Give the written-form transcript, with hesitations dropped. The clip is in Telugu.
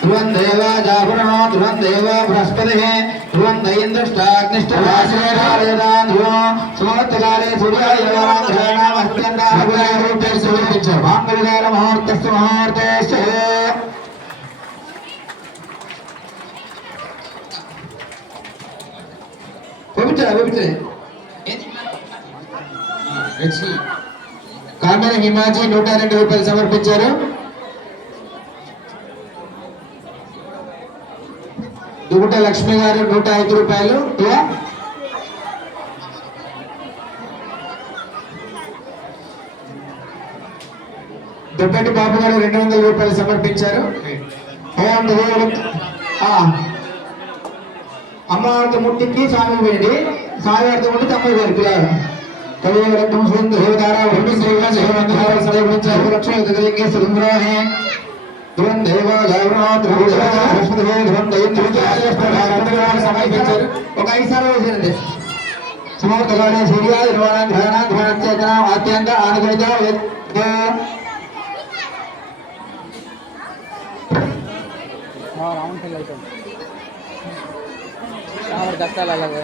ध्रुवं देवा जागरणो ध्रुवं देवा बृहस्पतिः ध्रुवं दैन्द्रष्टाग्निष्ठराशिरेदान ध्रुवं सुमुहूर्तकाले सूर्याय नमः ग्रहणामस्त्यन्तारूपे समर्पिंచారు मांगल्यकाल मुहूर्तस्य मुहूर्तेश्च पवित्र కామెర హిమాజీ 102 రూపాయలు సమర్పించారు. దుగుట లక్ష్మి గారు 105 రూపాయలు. దుప్పటి బాబు గారు 200 రూపాయలు సమర్పించారు. అమ్మవారితో ముట్టికి స్వామి వేయండి. స్వామివారితో ముట్టికి అమ్మాయి గారి పిల్లలు कविरत्न सुंद होदारा भूमि श्रीवा सेवंतहार सर्वच रक्षण दगलिंगे सुंदराहे ध्रुवं देवा जागरणो ध्रुवं बृहस्पतिः ध्रुवं दैन्द्रजालस्पदारंतराल समर्పించారు. ఒక 5 సార్లు వేసిరండి. సమూర్తగానే సూర్యాయ నిర్వాణం గ్రహణం ధ్వనచేతన అత్యంత ఆనుగైత రౌండ్ ఫిల్ అవుతుంది. దస్తాలు అలాగే